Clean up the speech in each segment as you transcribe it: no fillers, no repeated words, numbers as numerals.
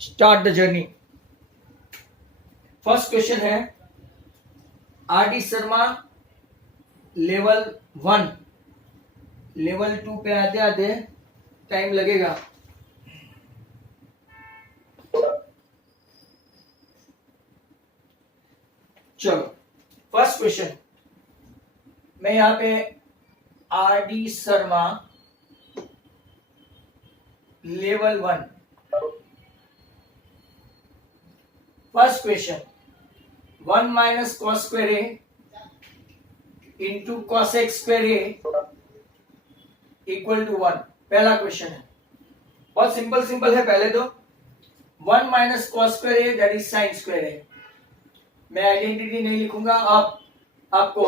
Start the journey. First question है R D Sharma level 1 level 2 पे आते आते टाइम लगेगा। चलो फर्स्ट क्वेश्चन, मैं यहां पे R D Sharma level 1 first question 1 minus cos square A into cos x square A equal to 1। पहला क्वेश्चन है, बहुत सिंपल है। पहले तो 1 minus cos square A that is sine square A. मैं आइडेंटिटी नहीं लिखूंगा, आपको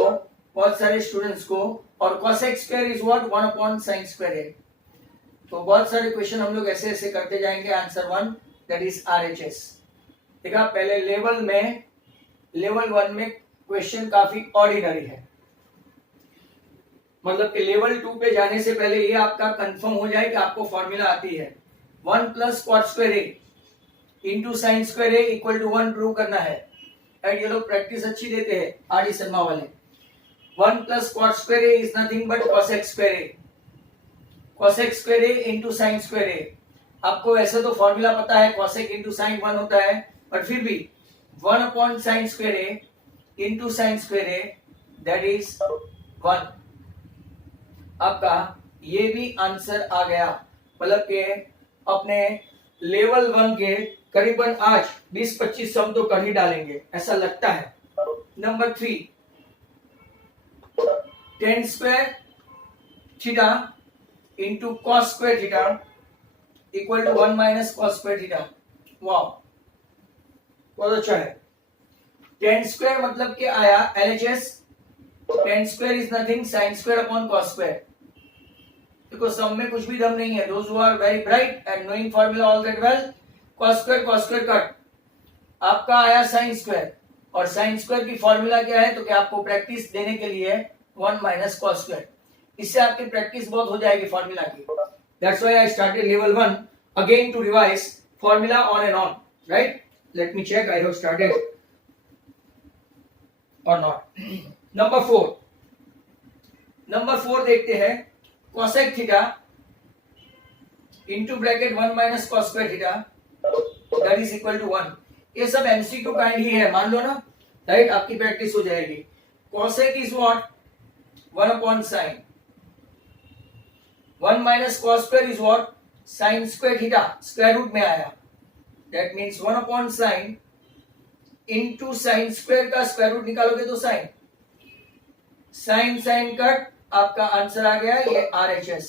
बहुत सारे स्टूडेंट्स को, और cos x square is what 1 upon sin square है। तो बहुत सारे क्वेश्चन हम लोग ऐसे ऐसे करते जाएंगे। Answer 1 that is RHS। देखा, पहले लेवल 1 में क्वेश्चन काफी ऑर्डिनरी है, मतलब कि लेवल 2 पे जाने से पहले ये आपका कंफर्म हो जाए कि आपको फॉर्मूला आती है। 1 plus cot square A into sine square A equal to 1 prove करना है। एंड ये लोग प्रैक्टिस अच्छी देते हैं आर डी शर्मा वाले। 1 plus cot square A is nothing but cos x square A, cos x square A into sine square A. आपको वैसे तो फॉर्मूला पता है, कॉस एक्स इंटू साइन 1 होता है, बट फिर भी 1 upon sign square A into sine square A that is 1। आपका ये भी आंसर आ गया, मतलब के अपने लेवल 1 के करीबन आज 20-25 सम तो कर ही डालेंगे ऐसा लगता है। Number 3 tan square theta into cos square theta equal to 1 minus cos square theta. वाह, बहुत अच्छा है। tan स्क्वायर मतलब क्या आया LHS। tan square is nothing sine square upon cos square. देखो सम में कुछ भी दम नहीं है। Those who are very bright and knowing formula all that well, cos square cut, आपका आया साइन स्क्वायर। और साइन स्क्वायर की फॉर्मूला क्या है, तो क्या आपको प्रैक्टिस देने के लिए 1 माइनस कॉस स्क्वायर। इससे आपकी प्रैक्टिस बहुत हो जाएगी फॉर्मूला की। That's why I started level 1 again to revise formula on and on, right. Let me check I have started or not. Number 4 देखते हैं। cosec theta into bracket 1 minus cos square theta that is equal to 1। ये सब MCQ kind he है, मान लो ना, right. आपकी practice हो जाएगी। cosec is what 1 upon sine, 1 minus cos square is what sine square theta, square root में आया, that means 1 upon sine into sine square का स्क्वायर रूट निकालोगे तो साइन, साइन कट, आपका आंसर आ गया ये RHS।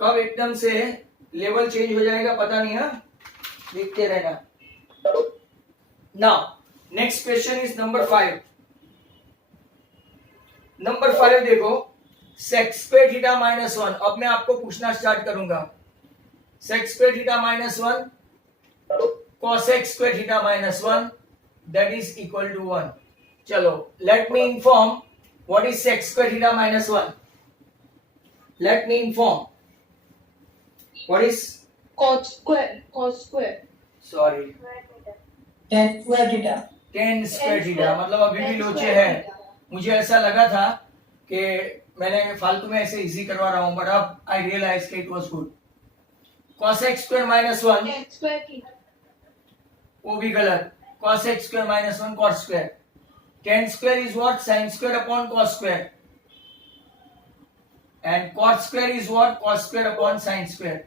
कब एकदम से लेवल चेंज हो जाएगा पता नहीं है, देखते रहना। Now next question is number 5। Number 5 देखो, sec स्क्वायर थीटा माइनस 1। अब मैं आपको पूछना स्टार्ट करूंगा। sec square theta minus 1 cos x square theta minus 1 that is equal to 1। चलो let me inform what is sec square theta minus 1. Let me inform what is cos square sorry tan square theta tan square theta, मतलब अभी भी लोचे है। मुझे ऐसा लगा था कि मैंने फालतू में ऐसे इजी करवा रहा हूं, बट अब आई रियलाइज कि it was good. cos x square minus 1 tan square theta वो भी गलत। cos x square minus 1 cot square. tan square is what sin square upon cos square and cot square is what cos square upon sin square।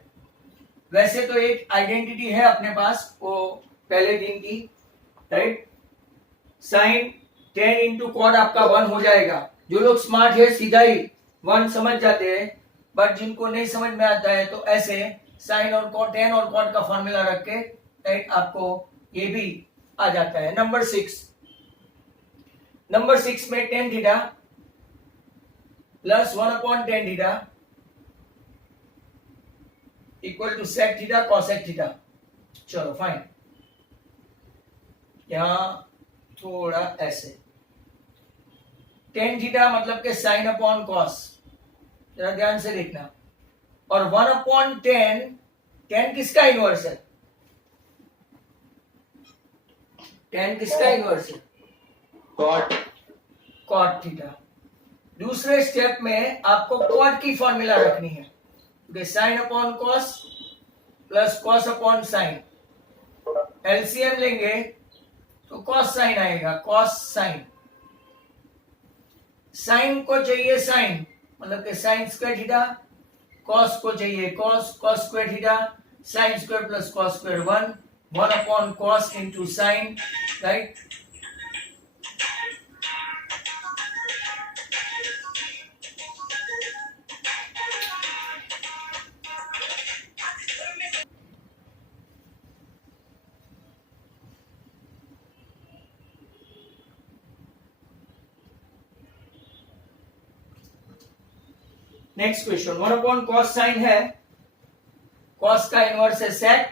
वैसे तो एक identity है अपने पास वो पहले दिन की, राइट। sin 10 इंटू कॉट आपका 1 हो जाएगा। जो लोग स्मार्ट है सीधा ही 1 समझ जाते हैं, बट जिनको नहीं समझ में आता है तो ऐसे sin और cot 10 और cot का फॉर्मूला रख के, राइट, आपको ये भी आ जाता है। नंबर 6 में tan theta plus 1 upon tan theta equal to sec theta cosec theta. चलो फाइन, यहां थोड़ा ऐसे tan थीटा मतलब के sin अपॉन cos, जरा ध्यान से देखना, और 1 अपॉन 10 tan किसका इनवर्स है? tan किसका इनवर्स है? cot theta. दूसरे स्टेप में आपको cot की फॉर्मूला रखनी है, क्योंकि sign upon cos plus cos upon sign, LCM लेंगे तो कॉस साइन आएगा, कॉस साइन। साइन को चाहिए साइन, मतलब कि साइन स्क्वायर थीटा, कॉस को चाहिए cos, cos square theta, sine square plus cos square 1 upon cos into sine, right. Next question, 1 upon cos sine है, कॉस का इनवर्स है सेक,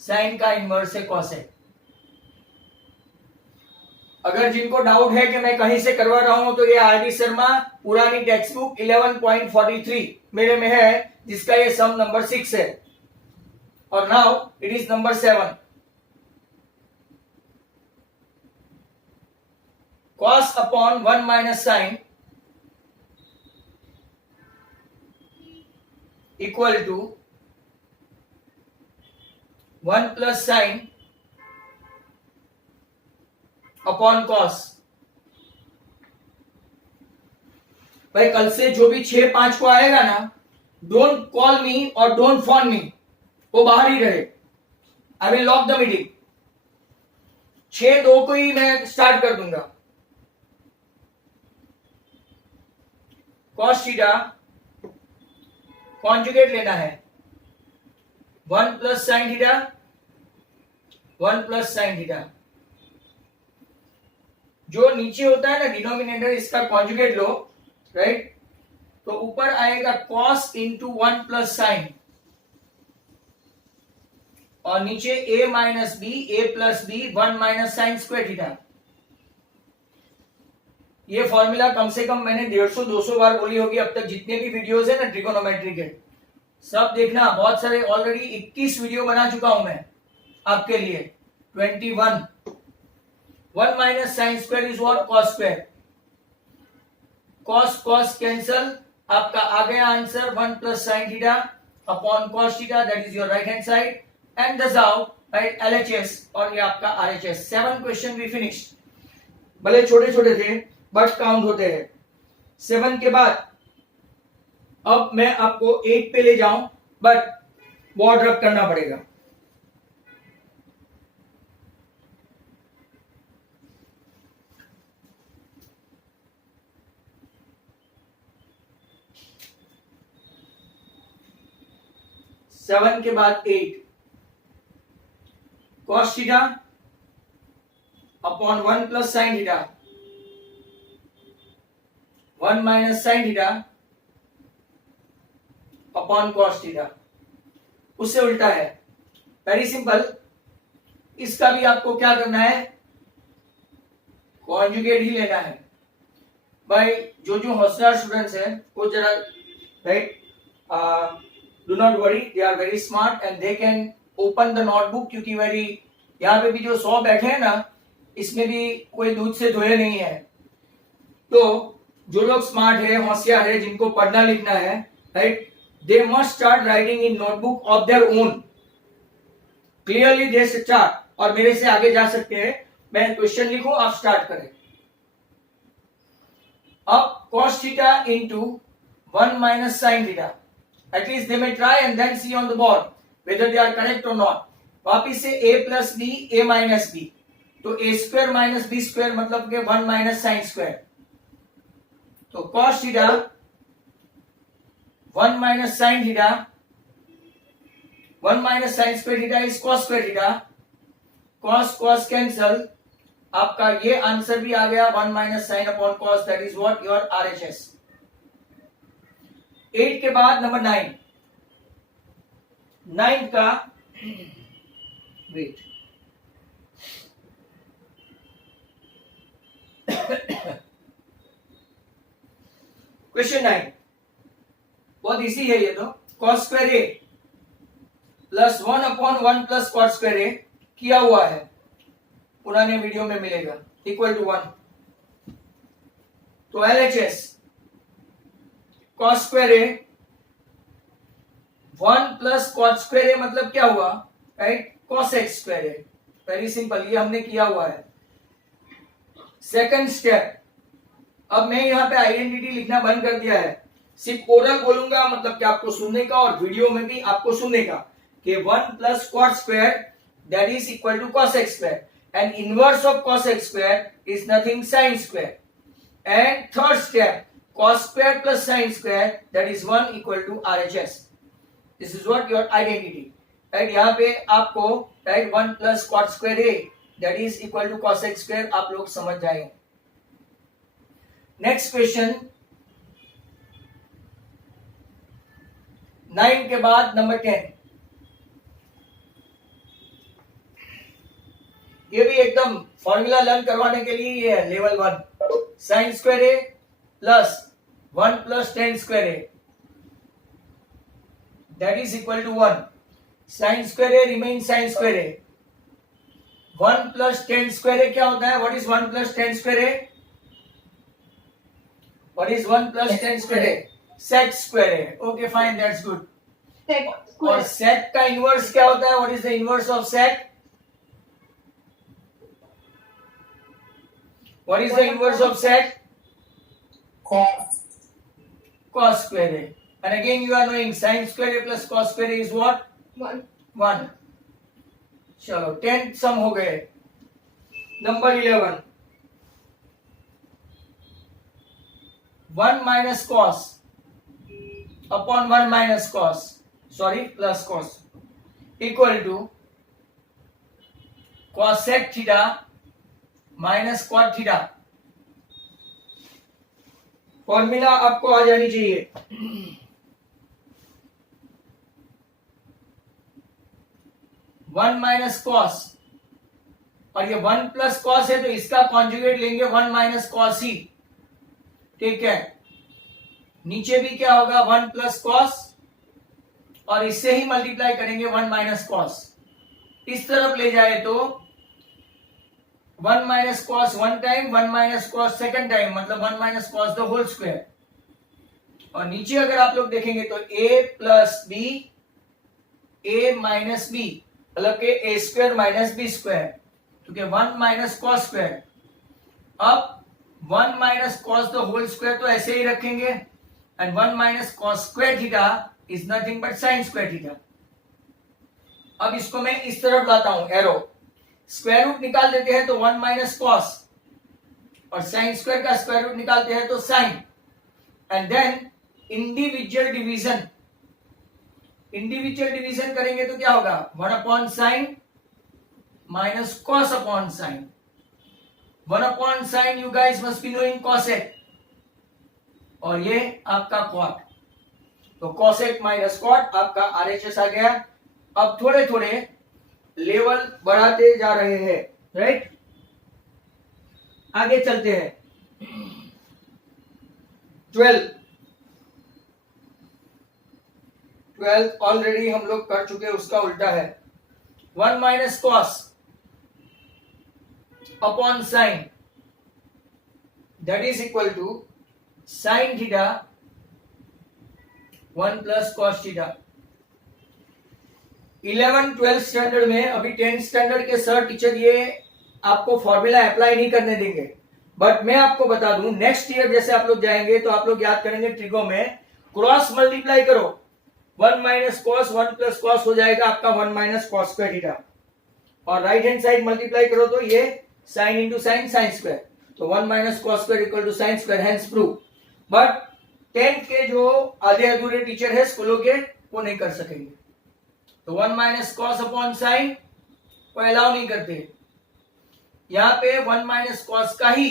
साइन का इनवर्स है कॉसेक। अगर जिनको डाउट है कि मैं कहीं से करवा रहा हूं तो ये आर डी शर्मा पुरानी टेक्स्ट बुक 11.43 मेरे में है, जिसका ये सम नंबर 6 है, और now it is number 7। Cos upon 1 minus sine equal to 1 plus sine upon cos. भाई कल से जो भी 6-5 को आएगा ना, डोंट कॉल मी और डोंट फोन मी, वो बाहर ही रहे। I will lock the meeting. 6-2 को ही मैं स्टार्ट कर दूंगा। कॉस थीटा कॉन्जुगेट लेना है, 1 plus sign theta, 1 plus sine theta. जो नीचे होता है ना डिनोमिनेटर, इसका कॉन्जुगेट लो, राइट। तो ऊपर आएगा कॉस इंटू 1 प्लस साइन, और नीचे a minus B, a plus B, 1 minus sine square theta. ये फॉर्मूला कम से कम मैंने 150-200 बार बोली होगी अब तक, जितने भी वीडियोस है ना ट्रिगोनोमेट्री के, सब देखना। बहुत सारे ऑलरेडी 21 वीडियो बना चुका हूं मैं आपके लिए। 21 1 minus sine square is what? Cos square. Cos cos cancel, आपका आ गया answer 1 plus sine theta upon cos theta, that is your right hand side, and दस आउट राइट LHS, और ये आपका RHS। 7 question we finish. भले छोटे छोटे थे बट काउंट होते हैं। 7 के बाद अब मैं आपको 8 पे ले जाऊं, बट बहुत रब करना पड़ेगा। सेवन के बाद 8, cos theta upon 1 plus sign theta, 1 minus sine theta upon cos theta. उससे उल्टा है, वेरी सिंपल। इसका भी आपको क्या करना है? कॉन्जुगेट ही लेना है। भाई जो जो होशियार स्टूडेंट्स हैं वो जरा, right, do not worry, they are very smart and they can open the notebook, क्योंकि वेरी यहाँ पे भी जो 100 बैठे हैं ना, इसमें भी कोई दूध से धोए नहीं है। तो जो लोग स्मार्ट है, होशियार है, जिनको पढ़ना लिखना है, right, they must start writing in notebook of their own. Clearly they start, और मेरे से आगे जा सकते हैं। मैं क्वेश्चन लिखूं, आप स्टार्ट करें। अब cos theta into 1 minus sin theta. At least they may try and then see on the board whether they are correct or not. वापिस से a plus b, a minus b, तो a square minus b square मतलब के 1 minus sin square। तो cos theta 1 minus sin theta, 1 minus sin square theta is cos square theta, cos cos cancel, आपका ये answer भी आ गया 1 minus sin upon cos, that is what your RHS। 8 के बाद number 9, 9 का वेट क्वेश्चन 9 बहुत easy है ये तो। cos square a plus 1/1 plus cot square A किया हुआ है, पुराने वीडियो में मिलेगा, इक्वल टू 1। तो LHS cos square A 1 plus cot square ए मतलब क्या हुआ, राइट, कॉस एक्स स्क्वायर ए। वेरी सिंपल, ये हमने किया हुआ है। सेकंड स्टेप, अब मैं यहाँ पे आइडेंटिटी लिखना बंद कर दिया है, सिर्फ ओरल बोलूंगा, मतलब कि आपको सुनने का, और वीडियो में भी आपको सुनने का, कि 1 plus cot square that is equal to cos x square, and inverse of cos x square is nothing sine square, and third step cos square plus sin square that is 1 equal to RHS. This is what your identity, right? यहाँ पे आपको right 1 plus cot square a that is equal to cos x square आप लोग समझ जाएंगे। Next question 9 के बाद number 10, ये भी एकदम फॉर्मूला लर्न करवाने के लिए ये है level 1, sine square A plus 1 plus tan square A that is equal to 1, sine square A remain sine square A, 1 plus tan square A क्या होता है, what is 1 plus tan square A, what is 1 plus tan square A, sec square A, okay fine, that's good. Sec और square. Sec का inverse क्या होता है, what is the inverse of sec, what is the inverse of sec, cos square a, and again you are knowing sin square a plus cos square a is what, 1. 1। चलो 10 sum हो गए। Number 11, 1 minus cos upon 1 minus cos, sorry plus cos, equal to cosec theta minus cot theta. Formula आपको आ जानी चाहिए। 1 minus cos, और ये 1 plus cos है तो इसका कॉन्जुगेट लेंगे 1 माइनस कॉस ही, ठीक है। नीचे भी क्या होगा 1 प्लस कॉस, और इससे ही मल्टीप्लाई करेंगे 1 माइनस कॉस। इस तरफ ले जाए तो 1 minus cos 1 time, 1 minus cos second time, मतलब 1 minus cos the whole square. और नीचे अगर आप लोग देखेंगे तो a plus B, a minus B, मतलब के a square minus B square, क्योंकि 1 माइनस कॉस स्क्वायर। अब 1 minus cos the whole square तो ऐसे ही रखेंगे, and 1 minus cos square theta is nothing but sine square theta. अब इसको मैं इस तरफ लाता हूं, एरो, स्क्वायर रूट निकाल देते हैं तो 1 माइनस कॉस, और साइन स्क्वायर का स्क्वायर रूट निकालते हैं तो sine, and then individual division, individual division करेंगे तो क्या होगा 1 upon sine minus cos upon sine. 1 upon sine you guys must be knowing cosec, और ये आपका कॉट, तो कॉसेक माइनस कॉट आपका आरएचएस आ गया। अब थोड़े थोड़े लेवल बढ़ाते जा रहे हैं, राइट। आगे चलते हैं। 12 ऑलरेडी हम लोग कर चुके, उसका उल्टा है 1 minus cos upon sine that is equal to sine theta 1 plus cos theta. 11-12 standard में, अभी 10 स्टैंडर्ड के सर टीचर ये आपको फॉर्मूला अप्लाई नहीं करने देंगे, बट मैं आपको बता दूं नेक्स्ट ईयर जैसे आप लोग जाएंगे तो आप लोग याद करेंगे ट्रिगो में क्रॉस मल्टीप्लाई करो, 1 माइनस कॉस 1 प्लस कॉस हो जाएगा आपका 1 माइनस कॉस स्क्वायर थीटा, और राइट हैंड साइड मल्टीप्लाई करो तो ये sine into sine sine square, तो 1 minus cos square equal to sine square, hence prove. But 10 के जो आधे अधूरे टीचर है स्कूलों के वो नहीं कर सकेंगे, तो 1 माइनस कॉस अपॉन साइन को अलाउ नहीं करते। यहां पे 1 माइनस कॉस का ही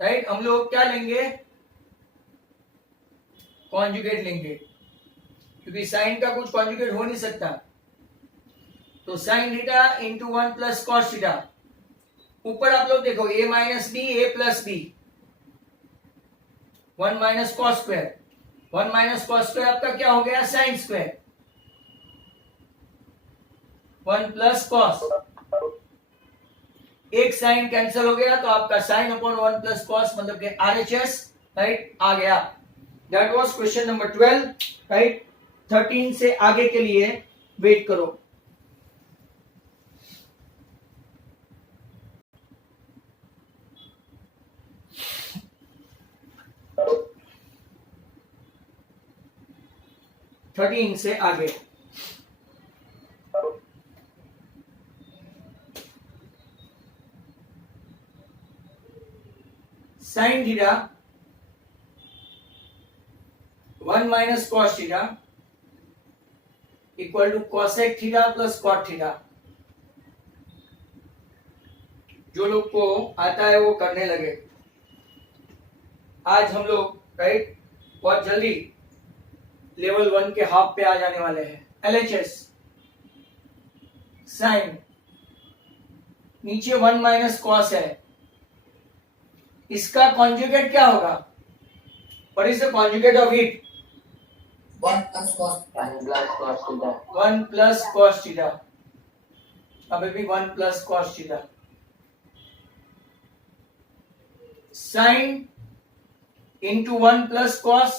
राइट हम लोग क्या लेंगे, कॉन्जुगेट लेंगे, क्योंकि साइन का कुछ कॉन्जुगेट हो नहीं सकता। तो sine theta into 1 plus cos theta, ऊपर आप लोग देखो a minus b, a plus B, 1 minus cos square, 1 minus cos square आपका क्या हो गया साइन स्क्वायर, 1 प्लस कॉस, एक साइन कैंसिल हो गया तो आपका साइन अपॉन 1 प्लस कॉस मतलब कि RHS राइट आ गया। That was question number 12 right. 13 से आगे के लिए वेट करो। थर्टीन से आगे sine theta 1 minus cos theta equal to cosec theta plus cot theta. जो लोग को आता है वो करने लगे। आज हम लोग राइट बहुत जल्दी लेवल 1 के हाफ पे आ जाने वाले हैं। LHS साइन नीचे 1 माइनस कॉस है, इसका कॉन्जुगेट क्या होगा? What is the conjugate of it? 1 plus cos theta. 1 plus cos theta. अभी भी 1 plus cos theta. Sine into 1 plus cos,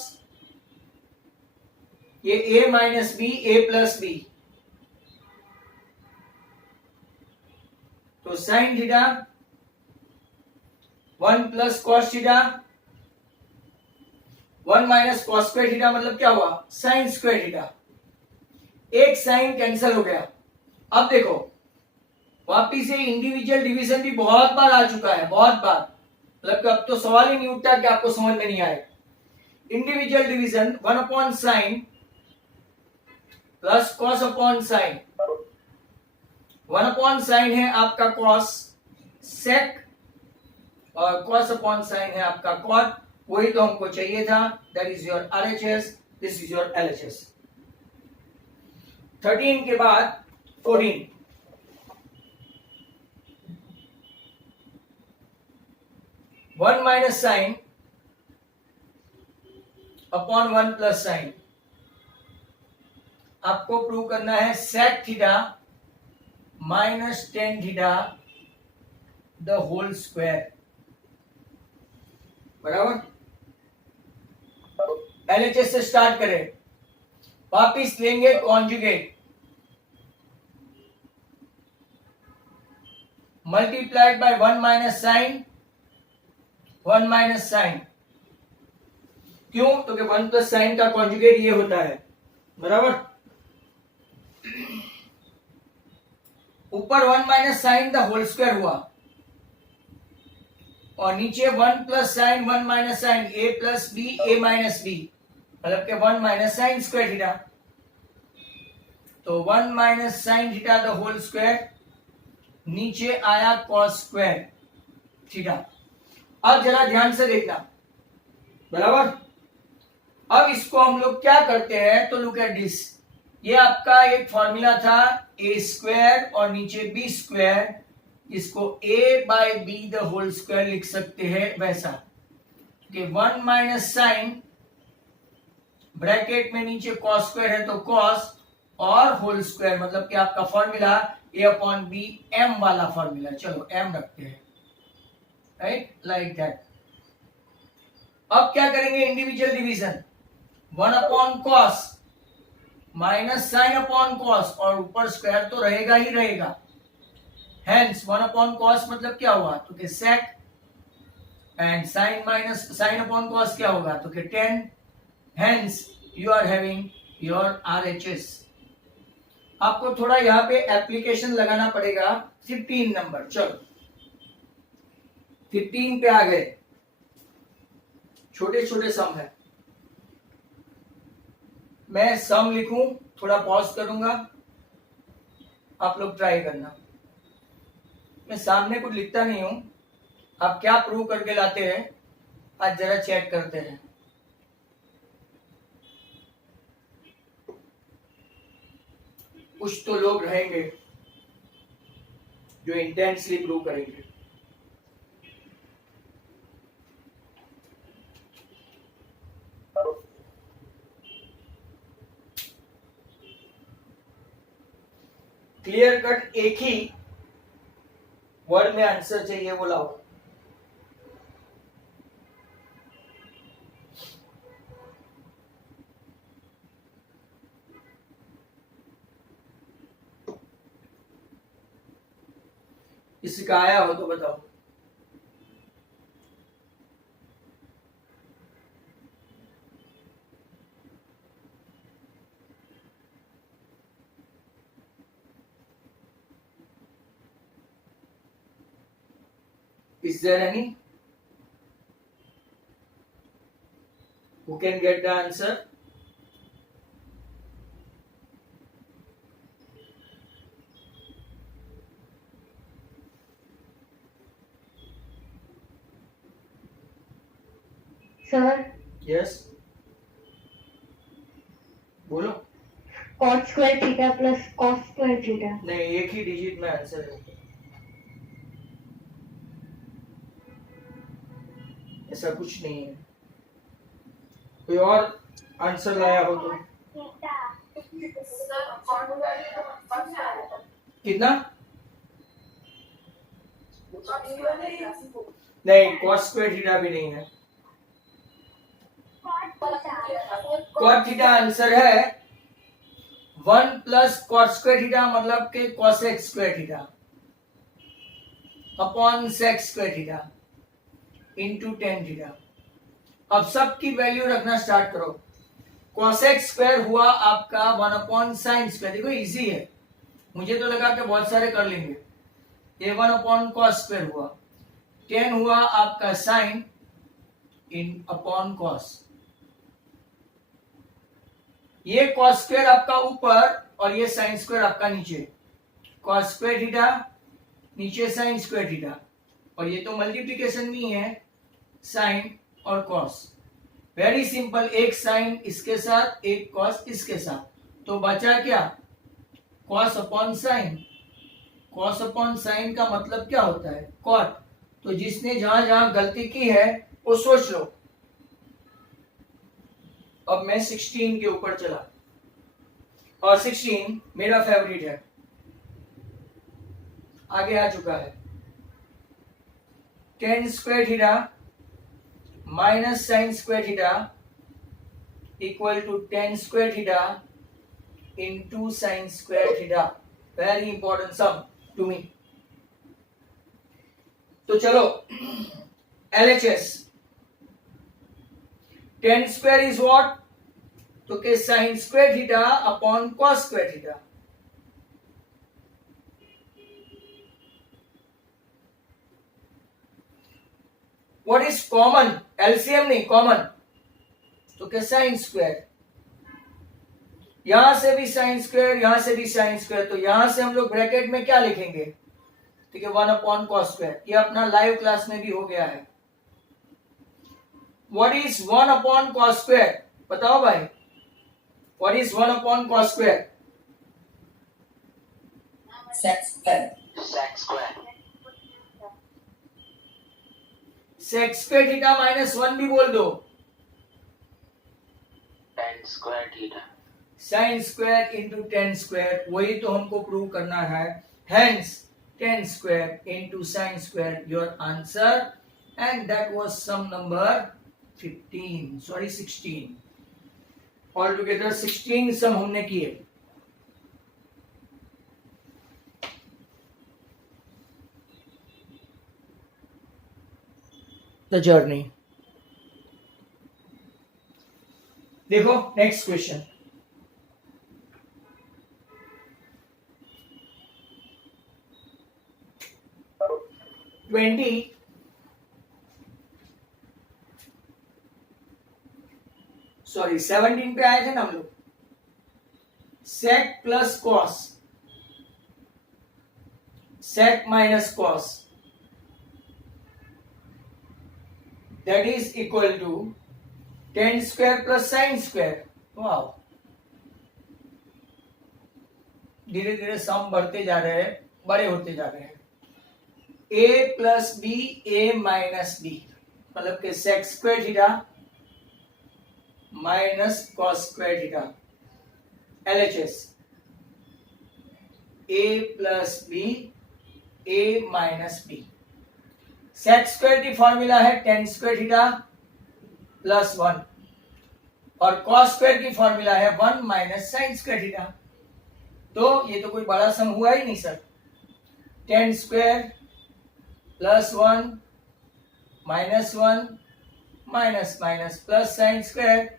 ये a minus B, a plus B, तो sine theta 1 plus cos theta, 1 minus cos square theta मतलब क्या हुआ? Sine square theta. एक sine cancel हो गया। अब देखो वापिस से इंडिविजुअल डिवीजन भी बहुत बार आ चुका है, बहुत बार, मतलब कि अब तो सवाल ही नहीं उठता कि आपको समझ में नहीं आए। Individual division 1 upon sign plus cos upon sine. 1 upon sign है आपका कॉस सेक और कॉस अपॉन साइन है आपका कॉट। वही तो हमको चाहिए था। That is your RHS, this is your LHS। 13 के बाद 14 1 minus sine upon 1 plus sine. आपको प्रूव करना है sec theta minus tan theta the whole square, बराबर। LHS से स्टार्ट करें, वापिस लेंगे conjugate, multiplied by 1 minus sine, 1 minus sine. क्यों? तो कि 1 प्लस साइन का कॉन्जुगेट ये होता है, बराबर। ऊपर 1 minus sine the whole square हुआ और नीचे 1 plus sine 1 minus sine, a plus B, a minus B, मतलब के 1 माइनस साइन स्क्वायर थीटा। तो 1 minus sine theta the whole square, नीचे आया कॉस स्क्वायर थीटा। अब जरा ध्यान से देखना, बराबर। अब इसको हम लोग क्या करते हैं, तो लुक एट दिस। ये आपका एक फॉर्मूला था a स्क्वायर और नीचे b स्क्वायर, इसको a by b the whole square लिख सकते हैं वैसा कि 1 माइनस साइन ब्रैकेट में नीचे कॉस स्क्वायर है तो कॉस और होल स्क्वायर, मतलब कि आपका formula a upon b m वाला फॉर्मूला। चलो m रखते हैं, राइट, लाइक दैट। अब क्या करेंगे? Individual division 1 upon cos minus sine upon cos, और ऊपर स्क्वायर तो रहेगा ही रहेगा। हेंस 1 अपॉन कॉस मतलब क्या हुआ? तो कि sec, and sine minus sine upon cos क्या होगा? तो कि 10। Hence you are having your RHS। आपको थोड़ा यहाँ पे एप्लीकेशन लगाना पड़ेगा। 15 नंबर, चलो 15 पे आ गए। छोटे छोटे सम है, मैं सम लिखूं, थोड़ा पॉज करूंगा, आप लोग ट्राई करना। मैं सामने कुछ लिखता नहीं हूं, आप क्या प्रूव करके लाते हैं आज जरा चेक करते हैं। कुछ तो लोग रहेंगे जो इंटेंसली प्रूव करेंगे। क्लियर कट एक ही वर्ड में आंसर चाहिए, वो लाओ। किसी का आया हो तो बताओ। Is there any who can get the answer? Sir Yes, बोलो। Cot square theta plus cos square theta. नहीं, एक ही डिजिट में आंसर है, ऐसा कुछ नहीं है। कोई और आंसर लाया हो तो। कितना? नहीं, कॉस स्क्वायर थीटा भी नहीं है। कॉट थीटा आंसर है 1 प्लस कॉट स्क्वायर थीटा, मतलब के cosec square theta upon sec square theta into tan theta. अब सबकी वैल्यू रखना स्टार्ट करो। कॉसेक स्क्वायर हुआ आपका 1 अपॉन साइन स्क्वायर। देखो इजी है, मुझे तो लगा कि बहुत सारे कर लेंगे। ये 1 अपॉन कॉस स्क्वायर हुआ, 10 हुआ आपका साइन इन अपॉन कॉस। ये कॉस स्क्वायर आपका ऊपर और ये साइन स्क्वायर आपका नीचे। कॉस स्क्वायर थीटा नीचे साइन स्क्वायर थीटा, और ये तो मल्टीप्लिकेशन नहीं है, साइन और कॉस। वेरी सिंपल, एक साइन इसके साथ एक कॉस इसके साथ, तो बचा क्या? Cos upon sign. Cos upon sign का मतलब क्या होता है? कॉट। तो जिसने जहां जहां गलती की है वो सोच लो। अब मैं 16 के ऊपर चला, और 16 मेरा फेवरेट है, आगे आ चुका है। Tan square theta minus sine square theta equal to tan square theta into sine square theta. Very important sum to me. तो चलो LHS, tan square is what? तो के sine square theta upon cos square theta. What is common? LCM नहीं, common. तो क्या? Sine square. यहां से भी साइन स्क्वायर, यहां से भी साइन स्क्वायर, तो यहां से हम लोग ब्रैकेट में क्या लिखेंगे? ठीक है, 1 अपॉन कॉस स्क्वायर। ये अपना लाइव क्लास में भी हो गया है। What is 1 upon cos square? बताओ भाई, what is 1 upon cos square? sec square, sec square theta minus 1 भी बोल दो। tan square theta, sine square into tan square, वही तो हमको प्रूव करना है। Hence tan square into sine square, your answer, and that was sum number 15, sorry 16। All together 16 sum हमने किए। The journey. देखो नेक्स्ट क्वेश्चन। सॉरी 17 पे आए थे ना हम लोग। Sec plus cos, sec minus cos, that is equal to tan square plus sine square. वाह, धीरे धीरे सम बढ़ते जा रहे हैं, बड़े होते जा रहे हैं। A plus b, a minus B, मतलब के sec square theta minus cos square theta. LHS a plus b a minus b. Sec square की फॉर्मूला है टेन स्क्वायर थीटा प्लस 1 और कॉस स्क्वायर की फॉर्मूला है 1 माइनस साइन स्क्वायर थीटा। तो ये तो कोई बड़ा सम हुआ ही नहीं sir. Ten square plus 1 minus 1 minus minus plus sine square.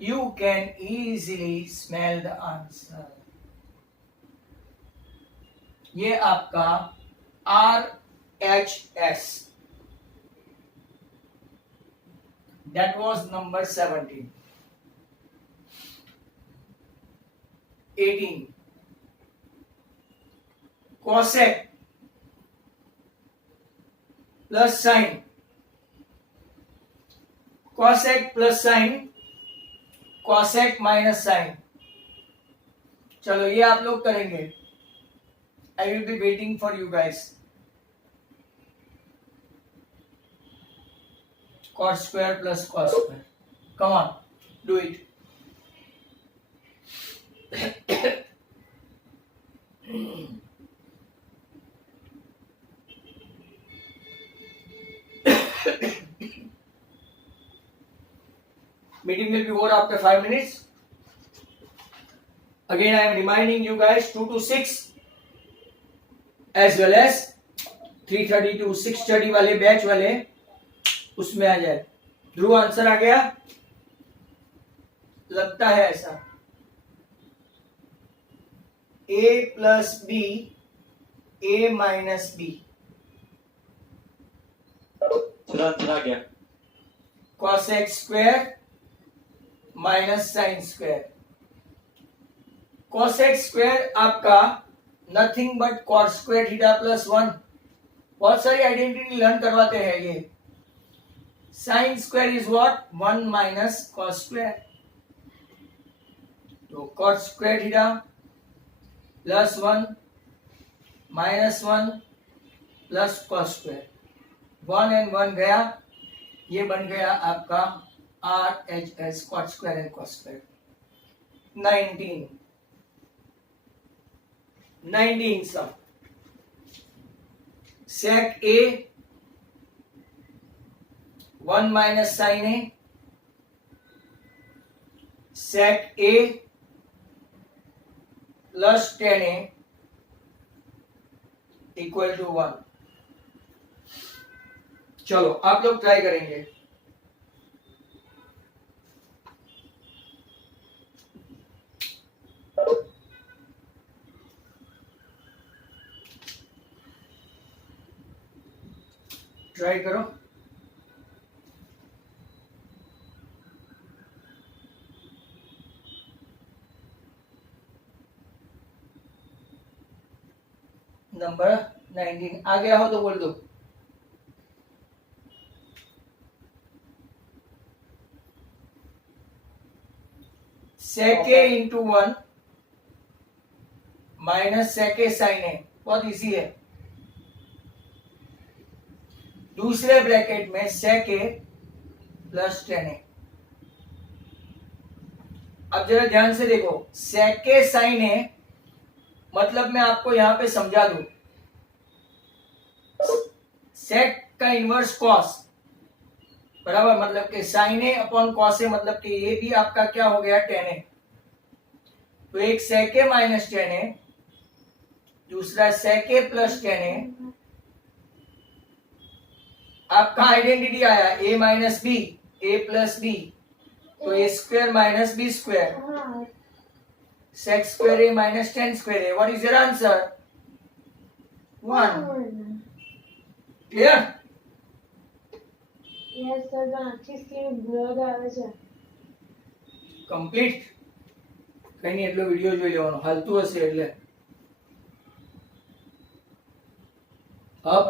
You can easily smell the answer. ये आपका RHS. That was number 17. 18. Cosec plus sine. Cosec plus sine. Cosec minus sine. चलो ये आप लोग करेंगे। I will be waiting for you guys. Cos square plus cos square, come on do it. Meeting will be over after 5 minutes. Again, I am reminding you guys 2 to 6 as well as 3:30 to 6:30 वाले batch वाले उसमें आ जाए। ध्रुव answer आ गया लगता है ऐसा। a plus B a minus B answer आ गया। Cosec square minus sine square. Cosec square आपका nothing but cot square theta plus 1। बहुत सारी आइडेंटिटी लर्न करवाते हैं ये। Sine square is what 1 minus cos square. तो cot square theta plus 1 minus 1 plus cos square. 1 and 1 गया, ये बन गया आपका RHS cot square and cos square। 19 sum। sec A 1 minus sin A, sec A plus tan A equal to 1। चलो आप लोग try करेंगे। ट्राई करो। नंबर 19 आ गया हो तो बोल दो। sec A into 1 minus sec A sin A, बहुत इजी है। दूसरे ब्रैकेट में sec A plus tan A। अब जरा ध्यान से देखो, sec A sin A मतलब मैं आपको यहां पे समझा दूं। sec का इनवर्स cos बराबर मतलब कि sin A upon cos A मतलब कि ये भी आपका क्या हो गया tan A। तो एक sec A minus tan A, दूसरा sec A plus tan A। आपका आइडेंटिटी आया a minus B a plus B, तो a square minus B square sec square a minus tan square a। What is your answer? 1। Clear? Yes sir, आखी screen blur આવે છે। Complete? કઈ નહીં, એટલો video જોઈ લેવાનો, હાલતું હશે એટલે। અપ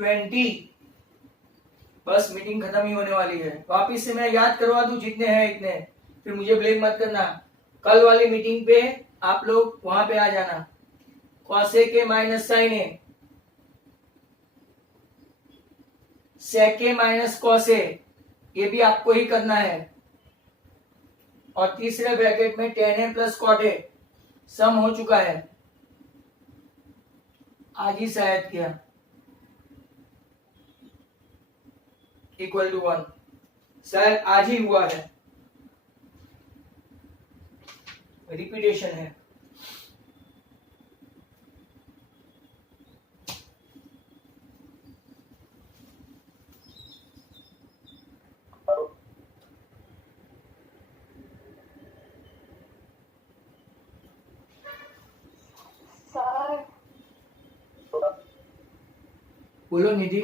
20 बस मीटिंग खत्म ही होने वाली है। वापिस से मैं याद करवा दूं जितने हैं इतने, फिर मुझे ब्लेम मत करना। कल वाली मीटिंग पे आप लोग वहां पे आ जाना। cosec A minus sin A, sec A minus cos A, ये भी आपको ही करना है। और तीसरे ब्रैकेट में tan a plus cot a सम हो चुका है, आज ही शायद किया, इक्वल टू 1, शायद आज ही हुआ है, रिपीटेशन है। सर बोलो निधि।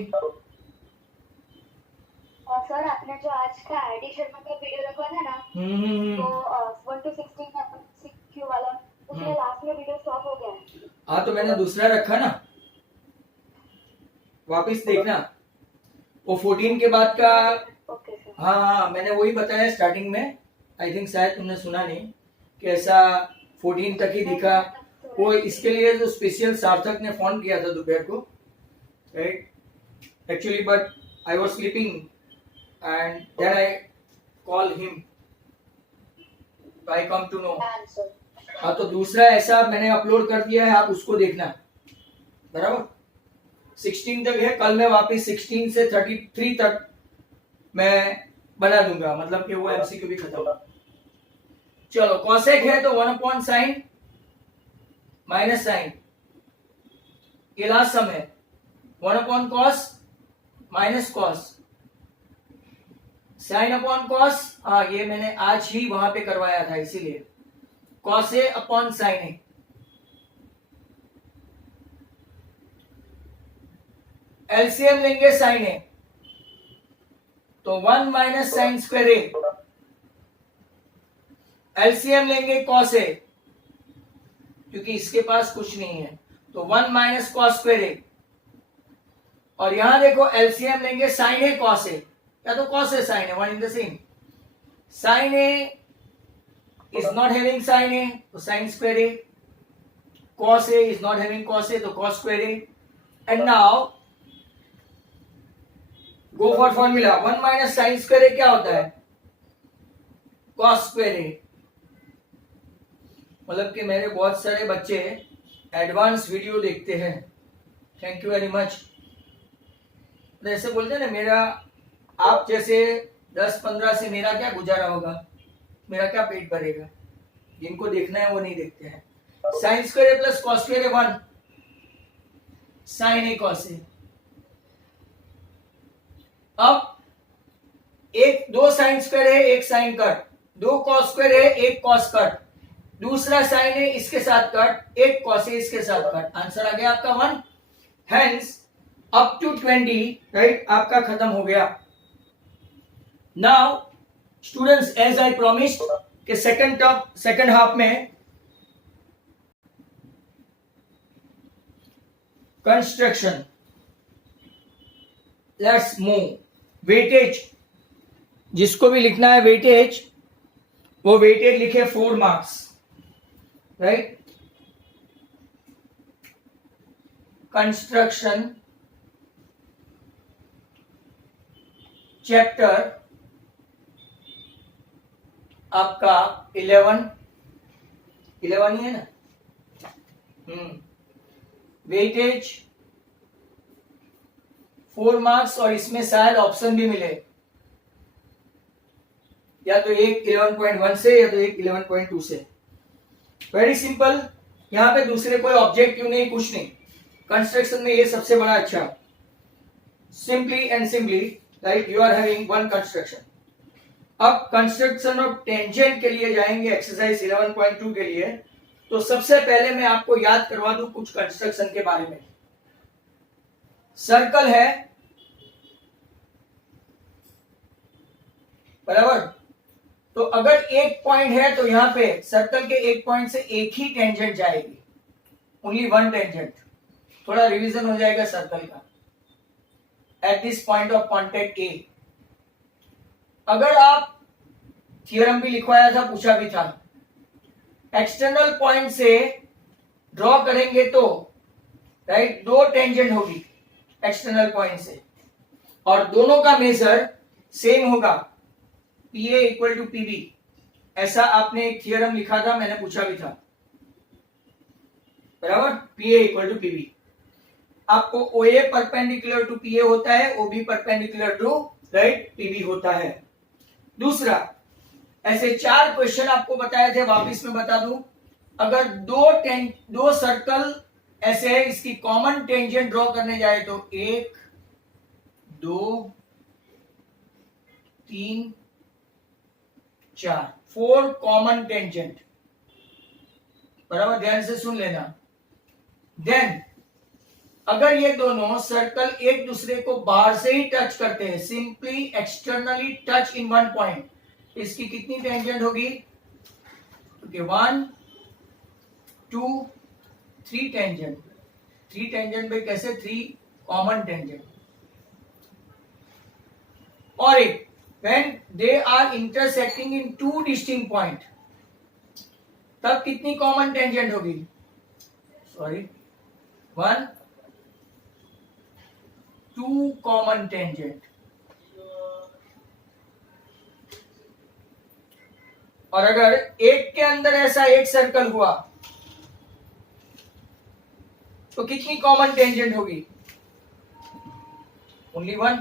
और सर आपने जो आज का आईडी शर्मा का वीडियो रखा था ना, तो 1 to 16 CQ वाला, उसमें लास्ट में वीडियो स्टॉप हो गया है। हाँ तो मैंने दूसरा रखा ना, वापस देखना, वो 14 के बाद का। Okay sir. हाँ मैंने वही बताया स्टार्टिंग में, आई थिंक शायद तुमने सुना नहीं कि ऐसा 14 तक ही दिखा। वो इसके लिए जो स्पेशल सार्थक ने फोन किया था दोपहर को, right, actually but I was sleeping and then I call him, I come to know. हाँ तो दूसरा ऐसा मैंने अपलोड कर दिया है, आप उसको देखना, बराबर। 16 तक है, कल मैं वापस 16 से 33 तक मैं बना दूंगा, मतलब कि वो एमसीक्यू भी खत्म। चलो कॉसेक है तो 1 अपॉन साइन माइनस साइन, ये लास्ट सम है, 1 upon cos minus cos, sign upon cos, हाँ ये मैंने आज ही वहां पे करवाया था, इसीलिए cos A upon sine A. LCM लेंगे साइन ए, तो 1 माइनस साइन स्क्वायर ए, एलसीएम लेंगे कॉस ए, क्योंकि इसके पास कुछ नहीं है, तो 1 माइनस कॉस स्क्वायर ए, और यहां देखो एलसीएम लेंगे साइन ए कॉस ए, या तो cos A sine A, one in the same. Sine A is not having sine A, तो sine square A, cos A is not having cos A, तो cos square A. And now go for formula, 1 minus sine square A क्या होता है, cos square ए। मतलब कि मेरे बहुत सारे बच्चे एडवांस वीडियो देखते हैं, थैंक यू वेरी मच। ऐसे बोलते हैं ना, मेरा आप जैसे 10-15 से मेरा क्या गुजारा होगा, मेरा क्या पेट भरेगा, जिनको देखना है वो नहीं देखते हैं। Sign square A plus cos square A 1, sign A cos ए। अब दो साइन स्क्वायर है, एक साइन कट, 2 कॉस स्क्वायर है, एक कॉस कट, दूसरा साइन है इसके साथ कट, एक कॉस है इसके साथ कट, आंसर आ गया आपका 1। हेंस अप टू 20, राइट, आपका खत्म हो गया। Now students, as I promised कि सेकंड हाफ में कंस्ट्रक्शन, लेट्स मूव। वेटेज, जिसको भी लिखना है वेटेज, वो वेटेज लिखे 4 मार्क्स, राइट। कंस्ट्रक्शन चैप्टर आपका 11 ही है ना, वेटेज 4 मार्क्स, और इसमें शायद ऑप्शन भी मिले, या तो एक 11.1 से या तो एक 11.2 से। वेरी सिंपल, यहां पे दूसरे कोई ऑब्जेक्टिव नहीं, कुछ नहीं, कंस्ट्रक्शन में ये सबसे बड़ा अच्छा। Simply and simply, right, you are having 1 construction. अब कंस्ट्रक्शन ऑफ टेंजेंट के लिए जाएंगे एक्सरसाइज 11.2 के लिए। तो सबसे पहले मैं आपको याद करवा दूं कुछ कंस्ट्रक्शन के बारे में। सर्कल है, बराबर, तो अगर एक पॉइंट है तो यहां पे सर्कल के एक पॉइंट से एक ही टेंजेंट जाएगी, ओनली 1 टेंजेंट। थोड़ा रिवीजन हो जाएगा सर्कल का। At this point of contact A, अगर आप थ्योरम भी लिखवाया था, पूछा भी था, एक्सटर्नल पॉइंट से ड्रॉ करेंगे तो, राइट, 2 टेंजेंट होगी एक्सटर्नल पॉइंट से, और दोनों का मेजर सेम होगा, PA इक्वल टू PB, ऐसा आपने एक थियरम लिखा था, मैंने पूछा भी था, बराबर। पीए इक्वल टू पीबी। आपको ओए परपेंडिकुलर टू पीए होता है, ओबी परपेंडिकुलर टू राइट पीबी होता है। दूसरा, ऐसे 4 क्वेश्चन आपको बताए थे, वापिस में बता दूं। अगर दो सर्कल ऐसे है, इसकी कॉमन टेंजेंट ड्रॉ करने जाए तो 1 2 3 4 4 कॉमन टेंजेंट, बराबर, ध्यान से सुन लेना। देन अगर ये दोनों सर्कल एक दूसरे को बाहर से ही टच करते हैं, simply externally touch in one point, इसकी कितनी टेंजेंट होगी? Okay, 1 2 3 tangent. 3 टेंजेंट पे कैसे? 3 कॉमन टेंजेंट। और एक, when they are intersecting in 2 distinct point, तब कितनी कॉमन टेंजेंट होगी? Sorry, 1 2 common tangent. और अगर एक के अंदर ऐसा एक सर्कल हुआ तो कितनी कॉमन टेंजेंट होगी? ओनली 1,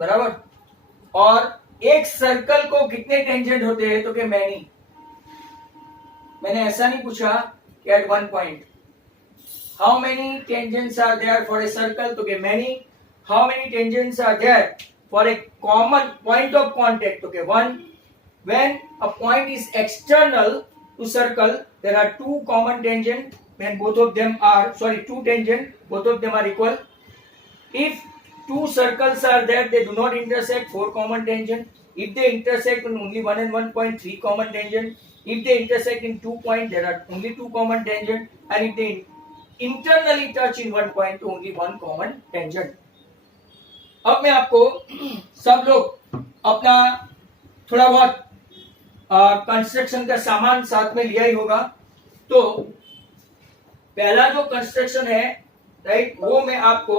बराबर। और एक सर्कल को कितने टेंजेंट होते हैं? तो क्या मैनी। मैंने ऐसा नहीं पूछा कि at one point how many tangents are there for a circle, तो क्या many. How many tangents are there for a common point of contact, तो क्या 1। when a point is external to circle, there are 2 common tangent, when both of them are, sorry, 2 tangent, both of them are equal. If 2 circles are there, they do not intersect, 4 common tangent. If they intersect on only 1 and 1 point, 3 common tangent. If they intersect in 2 points, there are only 2 common tangent. And if they internally touch in 1 point, only 1 common tangent. अब मैं आपको सब लोग अपना थोड़ा बहुत construction का सामान साथ में लिया ही होगा, तो पहला जो कंस्ट्रक्शन है राइट, वो मैं आपको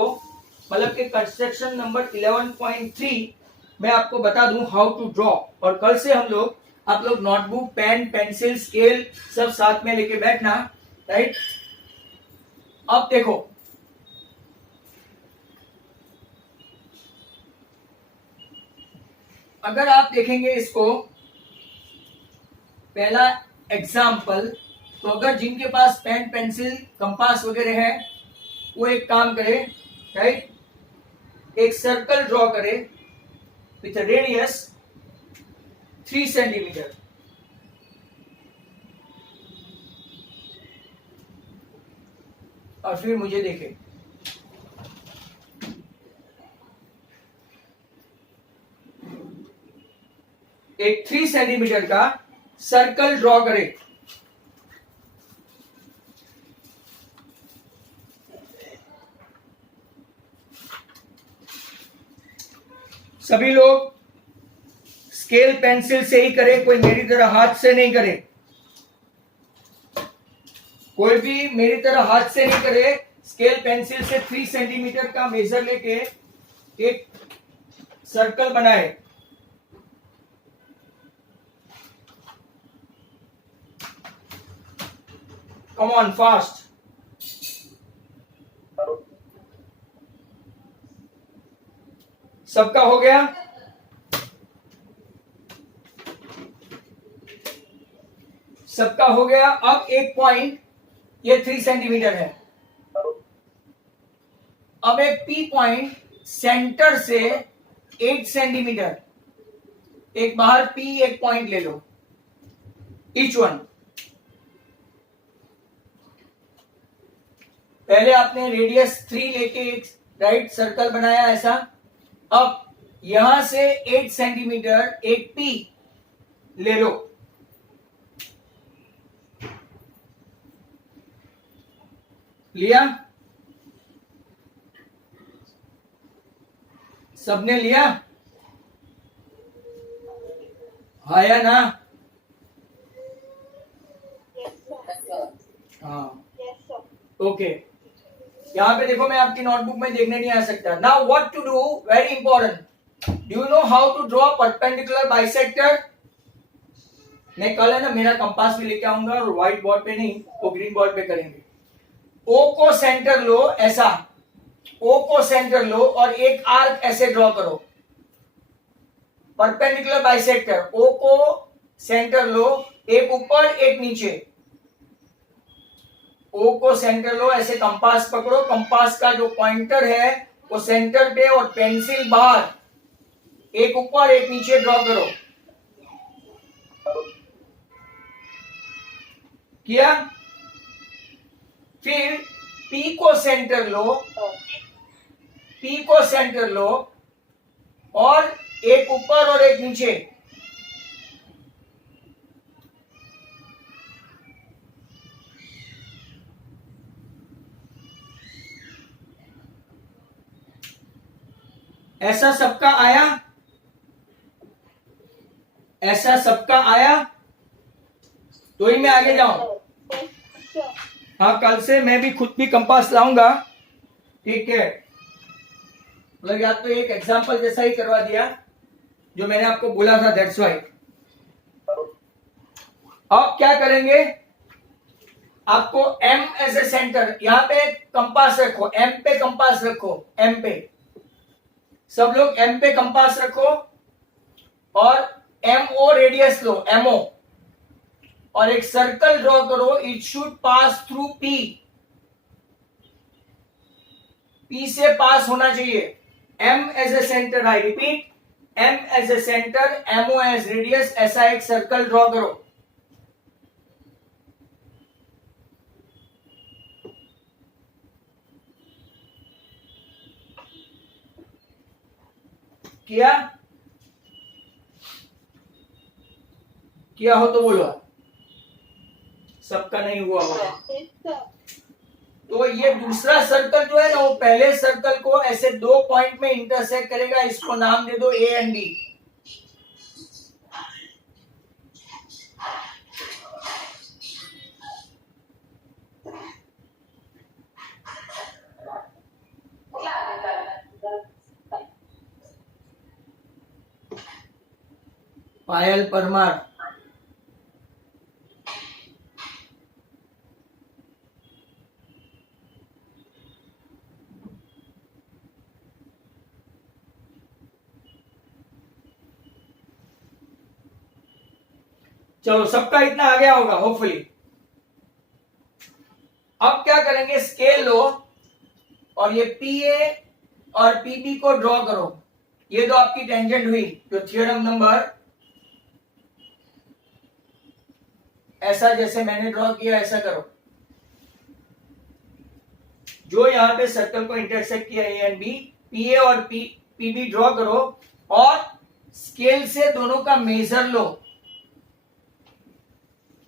मतलब कि कंस्ट्रक्शन नंबर 11.3 मैं आपको बता दूं हाउ टू ड्रॉ। और कल से हम लोग, आप लोग नोटबुक, पेन, पेंसिल, स्केल सब साथ में लेके बैठना, राइट। अब देखो, अगर आप देखेंगे इसको, पहला एग्जाम्पल, तो अगर जिनके पास पेन, पेंसिल, कंपास वगैरह है, वो एक काम करे, राइट, एक सर्कल ड्रॉ करे विथ रेडियस 3 सेंटीमीटर। और फिर मुझे देखे, एक 3 सेंटीमीटर का सर्कल ड्रॉ करे। सभी लोग स्केल पेंसिल से ही करें, कोई मेरी तरह हाथ से नहीं करे। कोई भी मेरी तरह हाथ से नहीं करे, स्केल पेंसिल से 3 सेंटीमीटर का मेजर लेके एक सर्कल बनाए। Come on fast. सबका हो गया? सबका हो गया। अब एक पॉइंट, ये 3 सेंटीमीटर है। अब एक पी पॉइंट सेंटर से 8 सेंटीमीटर, एक बाहर पी एक पॉइंट ले लो, ईच वन। पहले आपने रेडियस 3 लेके एक राइट सर्कल बनाया ऐसा। अब यहां से 8 सेंटीमीटर एक पी ले लो। लिया? सबने लिया? हाँ या ना? हाँ, ओके। यहाँ पे देखो, मैं आपकी नोटबुक में देखने नहीं आ सकता। Now what to do, very important. Do you know how to draw perpendicular bisector? मैं कल है ना मेरा कंपास भी लेके आऊंगा और व्हाइट बोर्ड पे नहीं वो ग्रीन बोर्ड पे करेंगे। ओ को सेंटर लो, ऐसा ओ को सेंटर लो और एक आर्क ऐसे ड्रॉ करो, परपेंडिकुलर बाइसेक्टर। ओ को सेंटर लो, एक ऊपर एक नीचे। ओ को सेंटर लो, ऐसे कंपास पकड़ो, कंपास का जो पॉइंटर है वो सेंटर पे और पेंसिल बाहर, एक ऊपर एक नीचे ड्रॉ करो। किया? फिर P को सेंटर लो, P को सेंटर लो और एक ऊपर और एक नीचे। ऐसा सबका आया? ऐसा सबका आया? तो ही मैं आगे जाऊं। हाँ, कल से मैं भी खुद भी कंपास लाऊंगा, ठीक है। मतलब या तो एक एग्जांपल जैसा ही करवा दिया जो मैंने आपको बोला था, दैट्स व्हाई। अब क्या करेंगे, आपको M एज ए सेंटर, यहां पे कंपास रखो, M पे कंपास रखो, M पे सब लोग M पे कंपास रखो और MO रेडियस लो, MO, और एक सर्कल ड्रॉ करो। It should pass through P, P से पास होना चाहिए। M as a centre, I repeat, M as a centre, MO as radius, ऐसा एक सर्कल ड्रॉ करो। किया? किया हो तो बोलो, सबका नहीं हुआ होगा। तो ये दूसरा सर्कल जो है ना, वो पहले सर्कल को ऐसे दो पॉइंट में इंटरसेक्ट करेगा, इसको नाम दे दो A एंड B। पायल परमार, चलो सबका इतना आ गया होगा होपफुली। अब क्या करेंगे, स्केल लो और ये PA और PB को ड्रॉ करो। ये तो आपकी टेंजेंट हुई, जो थ्योरम नंबर, ऐसा जैसे मैंने ड्रॉ किया ऐसा करो। जो यहां पे सर्कल को इंटरसेक्ट किया A एंड B, PA और PB ड्रॉ करो और स्केल से दोनों का मेजर लो।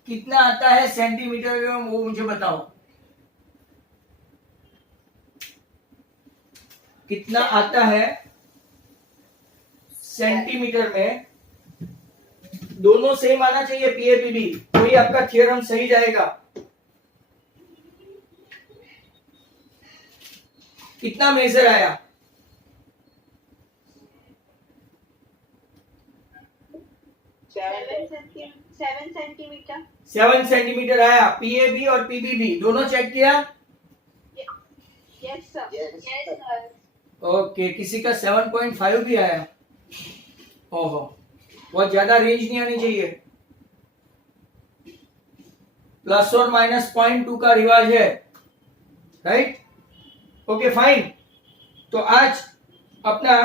कितना आता है सेंटीमीटर में, वो मुझे बताओ, कितना आता है सेंटीमीटर में। दोनों सेम आना चाहिए, PA PB, तो ही आपका थ्योरम सही जाएगा। कितना मेजर आया? 7 सेंटीमीटर आया। PAB और PBB दोनों चेक किया? Yes sir. ओके, किसी का 7.5 भी आया। ओहो, बहुत ज्यादा रेंज नहीं आनी चाहिए। प्लस और माइनस 0.2 का रिवाज है, राइट? Okay fine. तो आज अपना